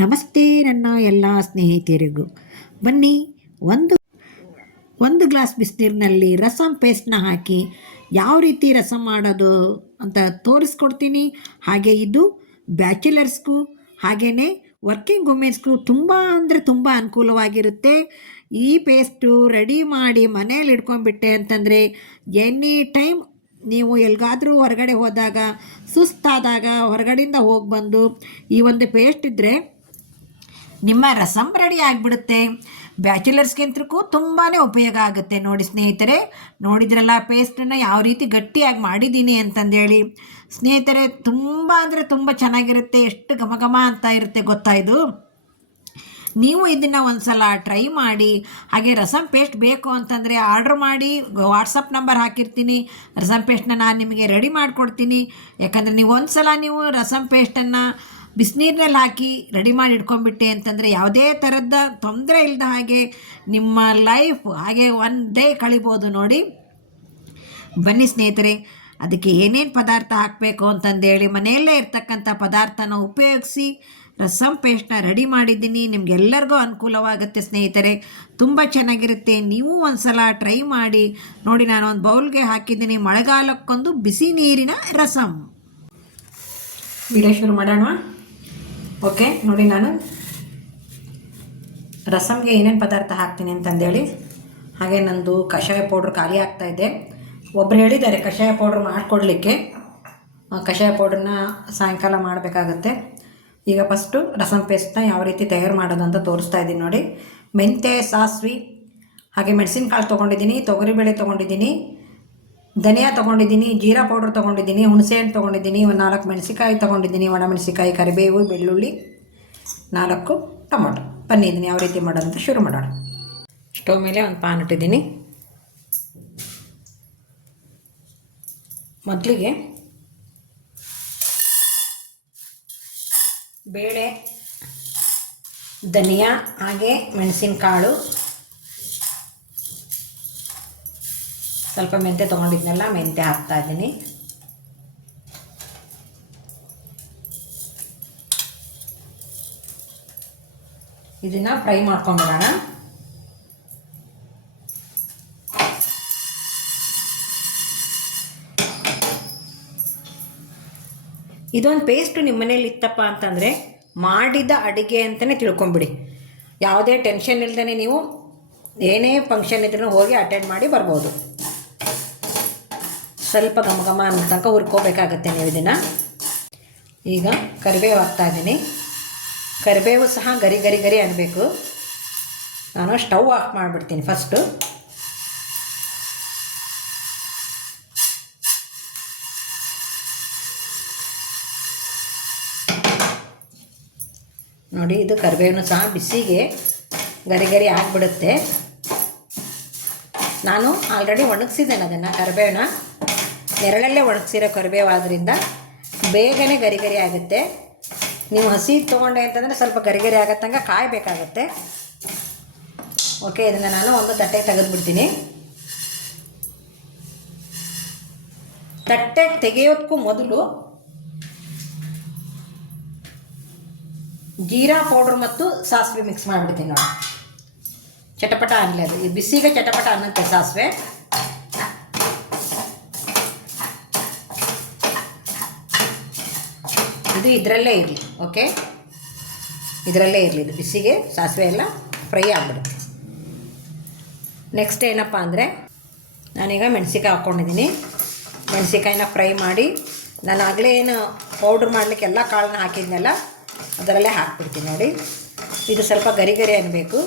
ನಮಸ್ತೆ ನನ್ನ ಎಲ್ಲ ಸ್ನೇಹಿತರಿಗೂ. ಬನ್ನಿ, ಒಂದು ಒಂದು ಗ್ಲಾಸ್ ಬಿಸಿನೀರಿನಲ್ಲಿ ರಸಮ್ ಪೇಸ್ಟ್ನ ಹಾಕಿ ಯಾವ ರೀತಿ ರಸಮ್ ಮಾಡೋದು ಅಂತ ತೋರಿಸ್ಕೊಡ್ತೀನಿ. ಹಾಗೆ ಇದು ಬ್ಯಾಚುಲರ್ಸ್ಗೂ ಹಾಗೆಯೇ ವರ್ಕಿಂಗ್ ವುಮೆನ್ಸ್ಗೂ ತುಂಬ ಅಂದರೆ ತುಂಬ ಅನುಕೂಲವಾಗಿರುತ್ತೆ. ಈ ಪೇಸ್ಟು ರೆಡಿ ಮಾಡಿ ಮನೇಲಿ ಇಟ್ಕೊಂಡ್ಬಿಟ್ಟೆ ಅಂತಂದರೆ ಎನಿ ಟೈಮ್ ನೀವು ಎಲ್ಲಿಗಾದರೂ ಹೊರಗಡೆ ಹೋದಾಗ, ಸುಸ್ತಾದಾಗ ಹೊರಗಡೆಯಿಂದ ಹೋಗಿ ಬಂದು ಈ ಒಂದು ಪೇಸ್ಟ್ ಇದ್ದರೆ ನಿಮ್ಮ ರಸಮ್ ರೆಡಿ ಆಗಿಬಿಡುತ್ತೆ. ಬ್ಯಾಚುಲರ್ಸ್ಗಿಂತಕ್ಕೂ ತುಂಬಾ ಉಪಯೋಗ ಆಗುತ್ತೆ. ನೋಡಿ ಸ್ನೇಹಿತರೆ, ನೋಡಿದ್ರಲ್ಲ ಪೇಸ್ಟನ್ನು ಯಾವ ರೀತಿ ಗಟ್ಟಿಯಾಗಿ ಮಾಡಿದ್ದೀನಿ ಅಂತಂದೇಳಿ. ಸ್ನೇಹಿತರೆ, ತುಂಬ ಅಂದರೆ ತುಂಬ ಚೆನ್ನಾಗಿರುತ್ತೆ. ಎಷ್ಟು ಘಮ ಘಮ ಅಂತ ಇರುತ್ತೆ ಗೊತ್ತಾ ಇದು. ನೀವು ಇದನ್ನು ಒಂದು ಸಲ ಟ್ರೈ ಮಾಡಿ. ಹಾಗೆ ರಸಮ್ ಪೇಸ್ಟ್ ಬೇಕು ಅಂತಂದರೆ ಆರ್ಡ್ರ್ ಮಾಡಿ, ವಾಟ್ಸಪ್ ನಂಬರ್ ಹಾಕಿರ್ತೀನಿ. ರಸಮ್ ಪೇಸ್ಟನ್ನ ನಾನು ನಿಮಗೆ ರೆಡಿ ಮಾಡಿಕೊಡ್ತೀನಿ. ಯಾಕಂದರೆ ನೀವು ಒಂದು ಸಲ ನೀವು ರಸಮ್ ಪೇಸ್ಟನ್ನು ಬಿಸಿನೀರಿನಲ್ಲಿ ಹಾಕಿ ರೆಡಿ ಮಾಡಿ ಇಟ್ಕೊಂಡ್ಬಿಟ್ಟೆ ಅಂತಂದರೆ ಯಾವುದೇ ಥರದ ತೊಂದರೆ ಇಲ್ಲದ ಹಾಗೆ ನಿಮ್ಮ ಲೈಫ್ ಹಾಗೆ ಒನ್ ಡೇ ಕಳಿಬೋದು. ನೋಡಿ, ಬನ್ನಿ ಸ್ನೇಹಿತರೆ, ಅದಕ್ಕೆ ಏನೇನು ಪದಾರ್ಥ ಹಾಕಬೇಕು ಅಂತಂದೇಳಿ ಮನೆಯಲ್ಲೇ ಇರ್ತಕ್ಕಂಥ ಪದಾರ್ಥನ ಉಪಯೋಗಿಸಿ ರಸಮ್ ಪೇಸ್ಟ್ನ ರೆಡಿ ಮಾಡಿದ್ದೀನಿ. ನಿಮಗೆಲ್ಲರಿಗೂ ಅನುಕೂಲವಾಗುತ್ತೆ ಸ್ನೇಹಿತರೆ, ತುಂಬ ಚೆನ್ನಾಗಿರುತ್ತೆ. ನೀವು ಒಂದು ಸಲ ಟ್ರೈ ಮಾಡಿ ನೋಡಿ. ನಾನು ಒಂದು ಬೌಲ್ಗೆ ಹಾಕಿದ್ದೀನಿ ಮಳೆಗಾಲಕ್ಕೊಂದು ಬಿಸಿ ನೀರಿನ ರಸಮ್. ವಿಡಿಯೋ ಶುರು ಮಾಡೋಣ. ಓಕೆ, ನೋಡಿ ನಾನು ರಸಮ್ಗೆ ಏನೇನು ಪದಾರ್ಥ ಹಾಕ್ತೀನಿ ಅಂತಂದೇಳಿ. ಹಾಗೆ ನಂದು ಕಷಾಯ ಪೌಡ್ರ್ ಖಾಲಿ ಆಗ್ತಾಯಿದೆ. ಒಬ್ಬರು ಹೇಳಿದ್ದಾರೆ ಕಷಾಯ ಪೌಡ್ರ್ ಮಾಡಿಕೊಡ್ಲಿಕ್ಕೆ. ಕಷಾಯ ಪೌಡ್ರನ್ನ ಸಾಯಂಕಾಲ ಮಾಡಬೇಕಾಗತ್ತೆ. ಈಗ ಫಸ್ಟು ರಸಮ್ ಪೇಸ್ಟ್ನ ಯಾವ ರೀತಿ ತಯಾರು ಮಾಡೋದು ಅಂತ ತೋರಿಸ್ತಾ ಇದ್ದೀನಿ ನೋಡಿ. ಮೆಂತ್ಯ, ಸಾಸಿವೆ, ಹಾಗೆ ಮೆಣಸಿನ್ಕಾಳು ತೊಗೊಂಡಿದ್ದೀನಿ, ತೊಗರಿಬೇಳೆ ತೊಗೊಂಡಿದ್ದೀನಿ, ಧನಿಯಾ ತೊಗೊಂಡಿದ್ದೀನಿ, ಜೀರಾ ಪೌಡ್ರ್ ತೊಗೊಂಡಿದ್ದೀನಿ, ಹುಣಸೆಹಣ್ಣು ತೊಗೊಂಡಿದ್ದೀನಿ, ಒಂದು 4 ಮೆಣಸಿಕಾಯಿ ತೊಗೊಂಡಿದ್ದೀನಿ, ಒಣಮೆಣಸಿಕಾಯಿ, ಕರಿಬೇವು, ಬೆಳ್ಳುಳ್ಳಿ, 4 ಟೊಮೊಟೊ. ಬನ್ನಿ ಇದನ್ನು ಯಾವ ರೀತಿ ಮಾಡೋದು ಅಂತ ಶುರು ಮಾಡೋಣ. ಸ್ಟವ್ ಮೇಲೆ ಒಂದು ಪಾನ್ ಇಟ್ಟಿದ್ದೀನಿ. ಮೊದಲಿಗೆ ಬೇಳೆ, ಧನಿಯಾ ಹಾಗೆ ಮೆಣಸಿನಕಾಳು, ಸ್ವಲ್ಪ ಮೆಂತ್ಯ ತೊಗೊಂಡಿದ್ನಲ್ಲ, ಮೆಂತ್ಯ ಹಾಕ್ತಾಯಿದ್ದೀನಿ. ಇದನ್ನು ಫ್ರೈ ಮಾಡ್ಕೊಂಡ್ಬಿಡೋಣ. ಇದೊಂದು ಪೇಸ್ಟು ನಿಮ್ಮ ಮನೇಲಿ ಇತ್ತಪ್ಪ ಅಂತಂದರೆ ಮಾಡಿದ ಅಡುಗೆ ಅಂತಲೇ ತಿಳ್ಕೊಂಬಿಡಿ. ಯಾವುದೇ ಟೆನ್ಷನ್ ಇಲ್ಲದೇ ನೀವು ಏನೇ ಫಂಕ್ಷನ್ ಇದ್ರೂ ಹೋಗಿ ಅಟೆಂಡ್ ಮಾಡಿ ಬರ್ಬೋದು. ಸ್ವಲ್ಪ ಘಮ ಘಮ ಅನ್ನೋ ತನಕ ಹುರ್ಕೋಬೇಕಾಗತ್ತೆ ನೀವು ಇದನ್ನು. ಈಗ ಕರಿಬೇವು ಹಾಕ್ತಾಯಿದ್ದೀನಿ. ಕರಿಬೇವು ಸಹ ಗರಿ ಗರಿ ಗರಿ ಅನ್ನಬೇಕು. ನಾನು ಸ್ಟವ್ ಆಫ್ ಮಾಡಿಬಿಡ್ತೀನಿ ಫಸ್ಟು. ನೋಡಿ, ಇದು ಕರಿಬೇವನ್ನು ಸಹ ಬಿಸಿಗೆ ಗರಿ ಗರಿ ಆಗಿಬಿಡುತ್ತೆ. ನಾನು ಆಲ್ರೆಡಿ ಒಣಗಿಸಿದ್ದೇನೆ ಅದನ್ನು. ಕರಿಬೇವನ್ನ ನೆರಳಲ್ಲೇ ಒಣಗಿಸಿರೋ ಕರಿಬೇವು ಆದ್ದರಿಂದ ಬೇಗನೆ ಗರಿ ಗರಿ ಆಗುತ್ತೆ. ನೀವು ಹಸಿ ತೊಗೊಂಡೆ ಅಂತಂದರೆ ಸ್ವಲ್ಪ ಗರಿ ಗರಿ ಆಗತ್ತಂಗೆ ಕಾಯಬೇಕಾಗತ್ತೆ. ಓಕೆ, ಇದನ್ನು ನಾನು ಒಂದು ತಟ್ಟೆಗೆ ತೆಗೆದುಬಿಡ್ತೀನಿ. ತಟ್ಟೆ ತೆಗೆಯೋದಕ್ಕೂ ಮೊದಲು ಜೀರಾ ಪೌಡ್ರ್ ಮತ್ತು ಸಾಸಿವೆ ಮಿಕ್ಸ್ ಮಾಡಿಬಿಡ್ತೀನಿ ನೋಡಿ. ಚಟಪಟ ಅನ್ನಲಿ ಅದು. ಈ ಬಿಸಿಗೆ ಚಟಪಟ ಅನ್ನತ್ತೆ ಸಾಸಿವೆ. ಇದು ಇದರಲ್ಲೇ ಇರಲಿ. ಓಕೆ, ಇದರಲ್ಲೇ ಇರಲಿ. ಇದು ಬಿಸಿಗೆ ಸಾಸಿವೆ ಎಲ್ಲ ಫ್ರೈ ಆಗಿಬಿಡುತ್ತೆ. ನೆಕ್ಸ್ಟ್ ಏನಪ್ಪ ಅಂದರೆ, ನಾನೀಗ ಮೆಣಸಿಕಾಯಿ ಹಾಕ್ಕೊಂಡಿದ್ದೀನಿ. ಮೆಣಸಿಕಾಯಿನ ಫ್ರೈ ಮಾಡಿ ನಾನು ಆಗಲೇ ಏನು ಪೌಡ್ರ್ ಮಾಡಲಿಕ್ಕೆ ಎಲ್ಲ ಕಾಳನ್ನ ಹಾಕಿದ್ನಲ್ಲ ಅದರಲ್ಲೇ ಹಾಕ್ಬಿಡ್ತೀನಿ ನೋಡಿ. ಇದು ಸ್ವಲ್ಪ ಗರಿ ಗರಿ ಅನ್ನಬೇಕು.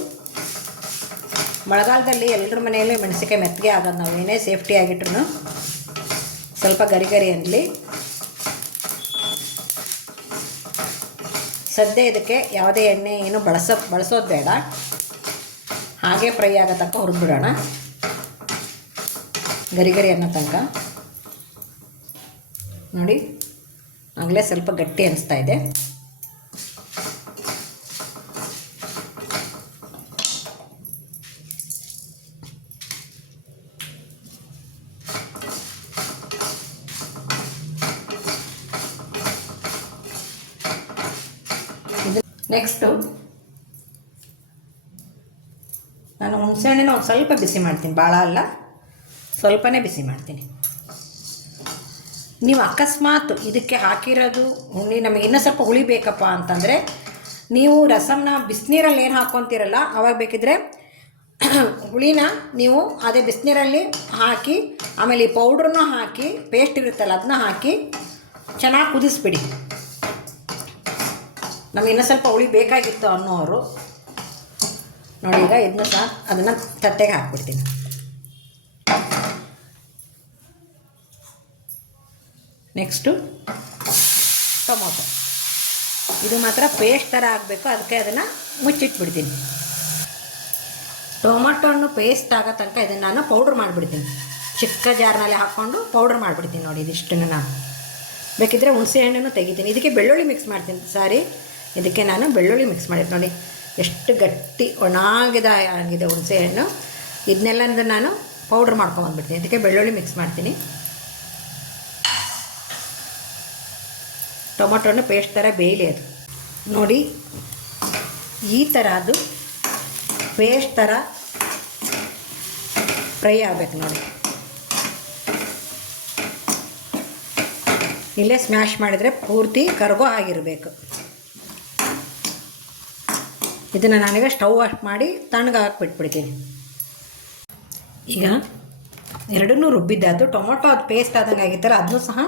ಮಳೆಗಾಲದಲ್ಲಿ ಎಲ್ಲರ ಮನೆಯಲ್ಲೂ ಮೆಣಸಿಕಾಯಿ ಮೆತ್ತಗೆ ಆಗೋದು. ನಾವು ಏನೇ ಸೇಫ್ಟಿ ಆಗಿಟ್ರು ಸ್ವಲ್ಪ ಗರಿ ಗರಿ ಅನ್ನಲಿ. ಸದ್ಯ ಇದಕ್ಕೆ ಯಾವುದೇ ಎಣ್ಣೆ ಏನು ಬಳಸೋದು ಬೇಡ. ಹಾಗೆ ಫ್ರೈ ಆಗೋ ತನಕ ಹುರಿದ್ಬಿಡೋಣ, ಗರಿ ಗರಿ ಅನ್ನೋ ತನಕ. ನೋಡಿ, ಆಗಲೇ ಸ್ವಲ್ಪ ಗಟ್ಟಿ ಅನಿಸ್ತಾ ಇದೆ. ನೆಕ್ಸ್ಟು ನಾನು ಹುಣಸೆಹಣ್ಣಿನ ಒಂದು ಸ್ವಲ್ಪ ಬಿಸಿ ಮಾಡ್ತೀನಿ, ಭಾಳ ಅಲ್ಲ, ಸ್ವಲ್ಪನೇ ಬಿಸಿ ಮಾಡ್ತೀನಿ. ನೀವು ಅಕಸ್ಮಾತ್ ಇದಕ್ಕೆ ಹಾಕಿರೋದು ಹುಳಿ ನಮಗೆ ಇನ್ನೂ ಸ್ವಲ್ಪ ಹುಳಿ ಬೇಕಪ್ಪ ಅಂತಂದರೆ ನೀವು ರಸಮ್ನ ಬಿಸಿನೀರಲ್ಲಿ ಏನು ಹಾಕ್ಕೊತೀರಲ್ಲ ಆವಾಗ ಬೇಕಿದ್ರೆ ಹುಳಿನ ನೀವು ಅದೇ ಬಿಸಿನೀರಲ್ಲಿ ಹಾಕಿ ಆಮೇಲೆ ಈ ಪೌಡ್ರನ್ನೂ ಹಾಕಿ ಪೇಸ್ಟ್ ಇರುತ್ತಲ್ಲ ಅದನ್ನ ಹಾಕಿ ಚೆನ್ನಾಗಿ ಕುದಿಸ್ಬಿಡಿ. ನಮಗೆ ಇನ್ನೂ ಸ್ವಲ್ಪ ಹುಳಿ ಬೇಕಾಗಿತ್ತು ಅನ್ನೋರು ನೋಡಿ. ಈಗ ಇದನ್ನು ಸಹ ಅದನ್ನು ತಟ್ಟೆಗೆ ಹಾಕ್ಬಿಡ್ತೀನಿ. ನೆಕ್ಸ್ಟು ಟೊಮೊಟೊ, ಇದು ಮಾತ್ರ ಪೇಸ್ಟ್ ಥರ ಆಗಬೇಕು, ಅದಕ್ಕೆ ಅದನ್ನು ಮುಚ್ಚಿಟ್ಬಿಡ್ತೀನಿ. ಟೊಮೊಟೊ ಹಣ್ಣು ಪೇಸ್ಟ್ ಆಗೋ ತನಕ ಇದನ್ನು ನಾನು ಪೌಡ್ರ್ ಮಾಡಿಬಿಡ್ತೀನಿ. ಚಿಕ್ಕ ಜಾರ್ನಲ್ಲಿ ಹಾಕ್ಕೊಂಡು ಪೌಡ್ರ್ ಮಾಡಿಬಿಡ್ತೀನಿ. ನೋಡಿ ಇದಿಷ್ಟನ್ನು ನಾನು ಬೇಕಿದ್ದರೆ ಹುಣಸೆ ಹಣ್ಣನ್ನು ತೆಗಿತೀನಿ. ಇದಕ್ಕೆ ಬೆಳ್ಳುಳ್ಳಿ ಮಿಕ್ಸ್ ಮಾಡ್ತೀನಿ. ಇದಕ್ಕೆ ನಾನು ಬೆಳ್ಳುಳ್ಳಿ ಮಿಕ್ಸ್ ಮಾಡಿದ್ದು ನೋಡಿ ಎಷ್ಟು ಗಟ್ಟಿ ಆಗಿದೆ ಹುಣಸೆ ಹಣ್ಣು. ಇದನ್ನೆಲ್ಲ ನಾನು ಪೌಡ್ರ್ ಮಾಡ್ಕೊಂಬಂದ್ಬಿಡ್ತೀನಿ. ಇದಕ್ಕೆ ಬೆಳ್ಳುಳ್ಳಿ ಮಿಕ್ಸ್ ಮಾಡ್ತೀನಿ. ಟೊಮೊಟೊನು ಪೇಸ್ಟ್ ಥರ ಬೇಯಲಿ ಅದು ನೋಡಿ. ಈ ಥರ ಅದು ಪೇಸ್ಟ್ ಥರ ಫ್ರೈ ಆಗಬೇಕು ನೋಡಿ. ಇಲ್ಲೇ ಸ್ಮ್ಯಾಶ್ ಮಾಡಿದರೆ ಪೂರ್ತಿ ಕರಗೋ ಆಗಿರಬೇಕು. ಇದನ್ನು ನಾನೀಗ ಸ್ಟವ್ ಆಫ್ ಮಾಡಿ ತಣ್ಣಗೆ ಹಾಕಿಬಿಟ್ಬಿಡ್ತೀನಿ. ಈಗ ಎರಡನ್ನೂ ರುಬ್ಬಿದ್ದಾಯ್ತು. ಟೊಮೊಟೊ ಅದು ಪೇಸ್ಟ್ ಆದಂಗೆ ಆಗಿತ್ತಲ್ಲ ಅದನ್ನೂ ಸಹ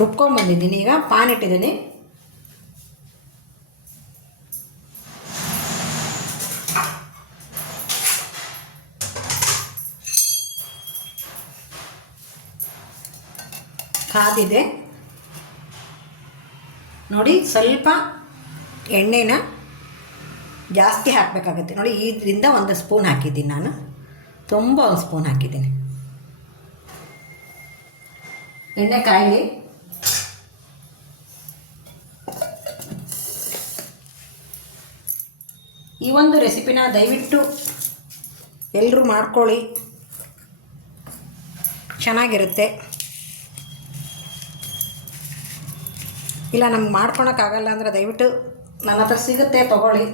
ರುಬ್ಕೊಂಬಂದಿದ್ದೀನಿ. ಈಗ ಪಾನ್ ಇಟ್ಟಿದ್ದೀನಿ. ಕಾದಿದೆ ನೋಡಿ. ಸ್ವಲ್ಪ ಎಣ್ಣೆನ ಜಾಸ್ತಿ ಹಾಕಬೇಕಾಗತ್ತೆ ನೋಡಿ. ಇದರಿಂದ 1 ಸ್ಪೂನ್ ಹಾಕಿದ್ದೀನಿ ನಾನು, ತುಂಬ 1 ಸ್ಪೂನ್ ಹಾಕಿದ್ದೀನಿ. ಎಣ್ಣೆ ಕಾಯಲಿ. ಈ ಒಂದು ರೆಸಿಪಿನ ದಯವಿಟ್ಟು ಎಲ್ಲರೂ ಮಾಡ್ಕೊಳ್ಳಿ, ಚೆನ್ನಾಗಿರುತ್ತೆ. ಇಲ್ಲ ನಮ್ಗೆ ಮಾಡ್ಕೊಳಕ್ಕಾಗಲ್ಲ ಅಂದರೆ ದಯವಿಟ್ಟು ನನ್ನ ಹತ್ರ ಸಿಗುತ್ತೆ ತಗೊಳ್ಳಿ.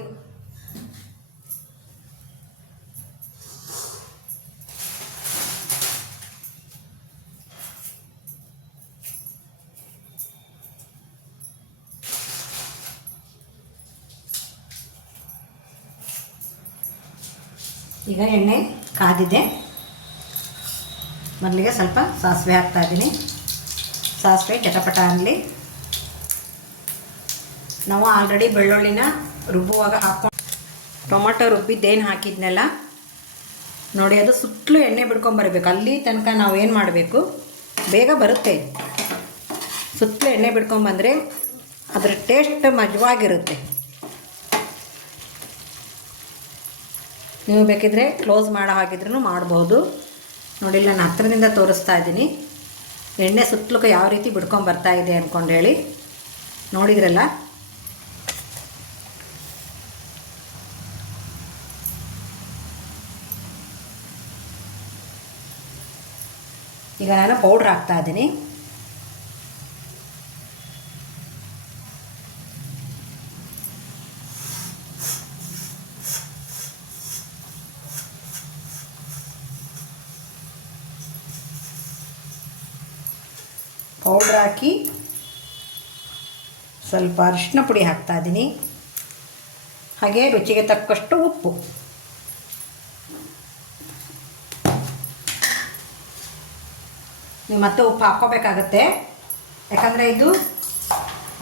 ಈಗ ಎಣ್ಣೆ ಕಾದಿದೆ. ಮೊದಲಿಗೆ ಸ್ವಲ್ಪ ಸಾಸಿವೆ ಹಾಕ್ತಾಯಿದ್ದೀನಿ. ಸಾಸಿವೆ ಚಟಪಟ ಅನ್ನಲಿ. ನಾವು ಆಲ್ರೆಡಿ ಬೆಳ್ಳುಳ್ಳಿನ ರುಬ್ಬುವಾಗ ಹಾಕ್ಕೊಂಡು ಟೊಮೊಟೊ ರುಬ್ಬಿದ್ದೇನು ಹಾಕಿದ್ನೆಲ್ಲ ನೋಡಿ ಅದು ಸುತ್ತಲೂ ಎಣ್ಣೆ ಬಿಡ್ಕೊಂಬರ್ಬೇಕು. ಅಲ್ಲಿ ತನಕ ನಾವು ಏನು ಮಾಡಬೇಕು, ಬೇಗ ಬರುತ್ತೆ. ಸುತ್ತಲೂ ಎಣ್ಣೆ ಬಿಡ್ಕೊಂಬಂದರೆ ಅದರ ಟೇಸ್ಟ್ ಮಜವಾಗಿರುತ್ತೆ. ನೀವು ಬೇಕಿದ್ರೆ ಕ್ಲೋಸ್ ಮಾಡೋ ಹಾಗಿದ್ರೂ ಮಾಡ್ಬೋದು ನೋಡಿ. ನಾನು ಹತ್ತಿರದಿಂದ ತೋರಿಸ್ತಾ ಇದ್ದೀನಿ ಎಣ್ಣೆ ಸುತ್ತಲೂ ಯಾವ ರೀತಿ ಬಿಡ್ಕೊಂಬರ್ತಾ ಇದೆ ಅಂದ್ಕೊಂಡು ಹೇಳಿ. ನೋಡಿದ್ರಲ್ಲ, ಈಗ ನಾನು ಪೌಡ್ರ್ ಹಾಕ್ತಾ ಇದ್ದೀನಿ. ಪೌಡ್ರ್ ಹಾಕಿ ಸ್ವಲ್ಪ ಅರಿಶಿನ ಪುಡಿ ಹಾಕ್ತಾ ಇದ್ದೀನಿ. ಹಾಗೆ ರುಚಿಗೆ ತಕ್ಕಷ್ಟು ಉಪ್ಪು. ನೀವು ಮತ್ತೆ ಉಪ್ಪು ಹಾಕ್ಕೋಬೇಕಾಗತ್ತೆ, ಯಾಕಂದರೆ ಇದು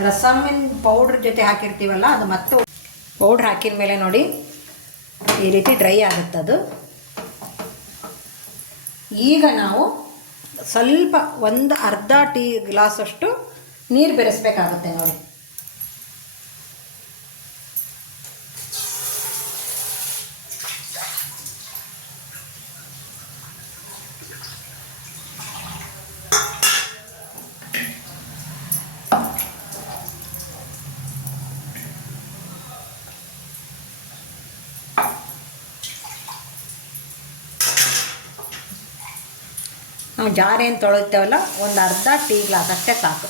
ರಸಮ್ಮಿನ ಪೌಡ್ರ್ ಜೊತೆ ಹಾಕಿರ್ತೀವಲ್ಲ ಅದು ಮತ್ತೆ ಪೌಡ್ರ್ ಹಾಕಿದ ಮೇಲೆ ನೋಡಿ ಈ ರೀತಿ ಡ್ರೈ ಆಗುತ್ತದು. ಈಗ ನಾವು ಸ್ವಲ್ಪ ಒಂದು ಅರ್ಧ ಟೀ ಗ್ಲಾಸಷ್ಟು ನೀರು ಬೆರೆಸಬೇಕಾಗುತ್ತೆ ನೋಡಿ. ನಾವು ಜಾರ್ ಏನು ತೊಳಿತೇವಲ್ಲ ಒಂದು ಅರ್ಧ ಟೀ ಗ್ಲಾಸ್ ಅಷ್ಟೇ ಸಾಕು.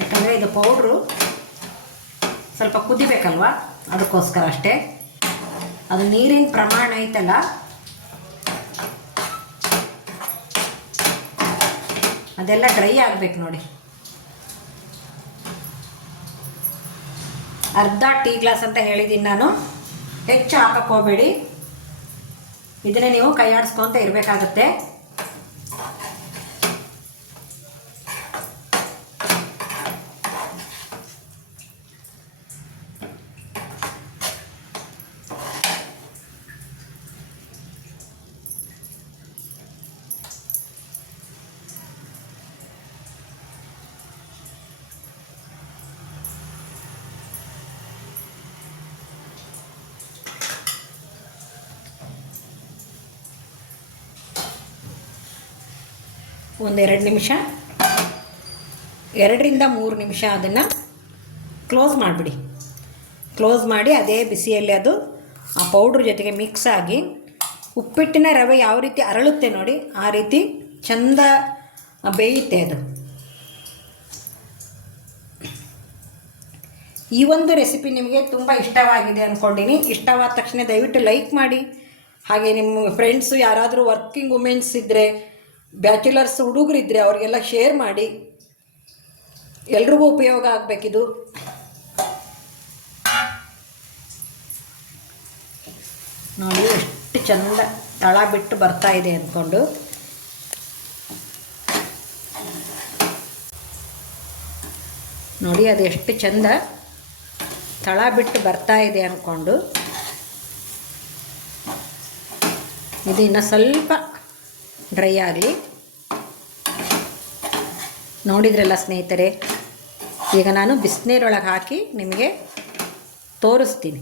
ಯಾಕಂದರೆ ಇದು ಪೌಡ್ರು ಸ್ವಲ್ಪ ಕುದಿಬೇಕಲ್ವ, ಅದಕ್ಕೋಸ್ಕರ ಅಷ್ಟೇ. ಅದು ನೀರಿನ ಪ್ರಮಾಣ ಐತಲ್ಲ ಅದೆಲ್ಲ ಡ್ರೈ ಆಗಬೇಕು ನೋಡಿ. ಅರ್ಧ ಟೀ ಗ್ಲಾಸ್ ಅಂತ ಹೇಳಿದ್ದೀನಿ ನಾನು, ಹೆಚ್ಚು ಹಾಕಕ್ಕೆ ಹೋಗಬೇಡಿ. ಇದನ್ನೇ ನೀವು ಕೈ ಆಡಿಸ್ಕೊತ ಇರಬೇಕಾಗತ್ತೆ. ಒಂದು 2 ನಿಮಿಷ, 2 ರಿಂದ 3 ನಿಮಿಷ ಅದನ್ನು ಕ್ಲೋಸ್ ಮಾಡಿಬಿಡಿ. ಕ್ಲೋಸ್ ಮಾಡಿ ಅದೇ ಬಿಸಿಯಲ್ಲಿ ಅದು ಆ ಪೌಡ್ರ್ ಜೊತೆಗೆ ಮಿಕ್ಸ್ ಆಗಿ ಉಪ್ಪಿಟ್ಟಿನ ರವೆ ಯಾವ ರೀತಿ ಅರಳುತ್ತೆ ನೋಡಿ ಆ ರೀತಿ ಚೆಂದ ಬೇಯುತ್ತೆ ಅದು. ಈ ಒಂದು ರೆಸಿಪಿ ನಿಮಗೆ ತುಂಬ ಇಷ್ಟವಾಗಿದೆ ಅಂದ್ಕೊಂಡಿನಿ. ಇಷ್ಟವಾದ ತಕ್ಷಣ ದಯವಿಟ್ಟು ಲೈಕ್ ಮಾಡಿ. ಹಾಗೆ ನಿಮ್ಮ ಫ್ರೆಂಡ್ಸು ಯಾರಾದರೂ ವರ್ಕಿಂಗ್ ವುಮೆನ್ಸ್ ಇದ್ದರೆ, ಬ್ಯಾಚುಲರ್ಸ್ ಹುಡುಗರಿದ್ದರೆ ಅವರಿಗೆಲ್ಲ ಶೇರ್ ಮಾಡಿ. ಎಲ್ರಿಗೂ ಉಪಯೋಗ ಆಗಬೇಕಿದು. ನೋಡಿ ಎಷ್ಟು ಚೆಂದ ತಳ ಬಿಟ್ಟು ಬರ್ತಾ ಇದೆ ಅಂದ್ಕೊಂಡು. ನೋಡಿ ಅದು ಎಷ್ಟು ಚೆಂದ ತಳ ಬಿಟ್ಟು ಬರ್ತಾ ಇದೆ ಅಂದ್ಕೊಂಡು. ಇದು ಇನ್ನು ಸ್ವಲ್ಪ ಡ್ರೈ ಆಗಲಿ. ನೋಡಿದ್ರಲ್ಲ ಸ್ನೇಹಿತರೆ, ಈಗ ನಾನು ಬಿಸಿನೀರೊಳಗೆ ಹಾಕಿ ನಿಮಗೆ ತೋರಿಸ್ತೀನಿ.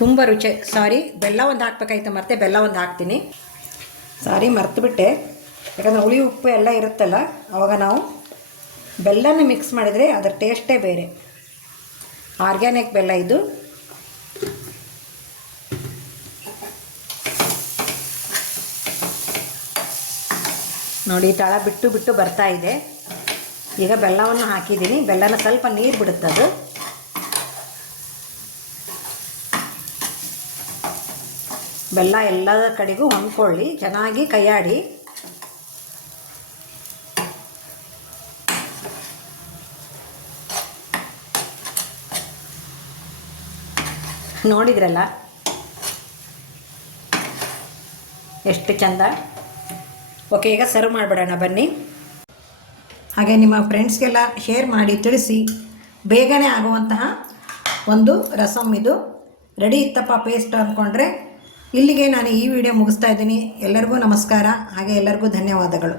ತುಂಬ ರುಚಿ. ಸಾರಿ, ಬೆಲ್ಲ ಒಂದು ಹಾಕ್ಬೇಕಾಯ್ತು, ಮತ್ತೆ ಬೆಲ್ಲ ಒಂದು ಹಾಕ್ತೀನಿ. ಸಾರಿ, ಮರ್ತುಬಿಟ್ಟೆ. ಯಾಕಂದರೆ ಹುಳಿ ಉಪ್ಪು ಎಲ್ಲ ಇರುತ್ತಲ್ಲ, ಆವಾಗ ನಾವು ಬೆಲ್ಲನ ಮಿಕ್ಸ್ ಮಾಡಿದರೆ ಅದರ ಟೇಸ್ಟೇ ಬೇರೆ. ಆರ್ಗ್ಯಾನಿಕ್ ಬೆಲ್ಲ ಇದು. ನೋಡಿ ತಳ ಬಿಟ್ಟು ಬಿಟ್ಟು ಬರ್ತಾ ಇದೆ. ಈಗ ಬೆಲ್ಲವನ್ನು ಹಾಕಿದ್ದೀನಿ. ಬೆಲ್ಲನ ಸ್ವಲ್ಪ ನೀರು ಬಿಡುತ್ತದು. ಬೆಲ್ಲ ಎಲ್ಲ ಕಡೆಗೂ ಹೊಂದ್ಕೊಳ್ಳಿ, ಚೆನ್ನಾಗಿ ಕೈಯಾಡಿ. ನೋಡಿದ್ರಲ್ಲ ಎಷ್ಟು ಚಂದ. ಓಕೆ, ಈಗ ಸರ್ವ್ ಮಾಡಿಬಿಡೋಣ ಬನ್ನಿ. ಹಾಗೆ ನಿಮ್ಮ ಫ್ರೆಂಡ್ಸ್ಗೆಲ್ಲ ಶೇರ್ ಮಾಡಿ ತಿಳಿಸಿ. ಬೇಗನೆ ಆಗುವಂತಹ ಒಂದು ರಸಮ್ ಇದು ರೆಡಿ ಇತ್ತಪ್ಪ ಪೇಸ್ಟ್ ಅಂದ್ಕೊಂಡ್ರೆ. ಇಲ್ಲಿಗೆ ನಾನು ಈ ವಿಡಿಯೋ ಮುಗಿಸ್ತಾ ಇದ್ದೀನಿ. ಎಲ್ಲರಿಗೂ ನಮಸ್ಕಾರ, ಹಾಗೆ ಎಲ್ಲರಿಗೂ ಧನ್ಯವಾದಗಳು.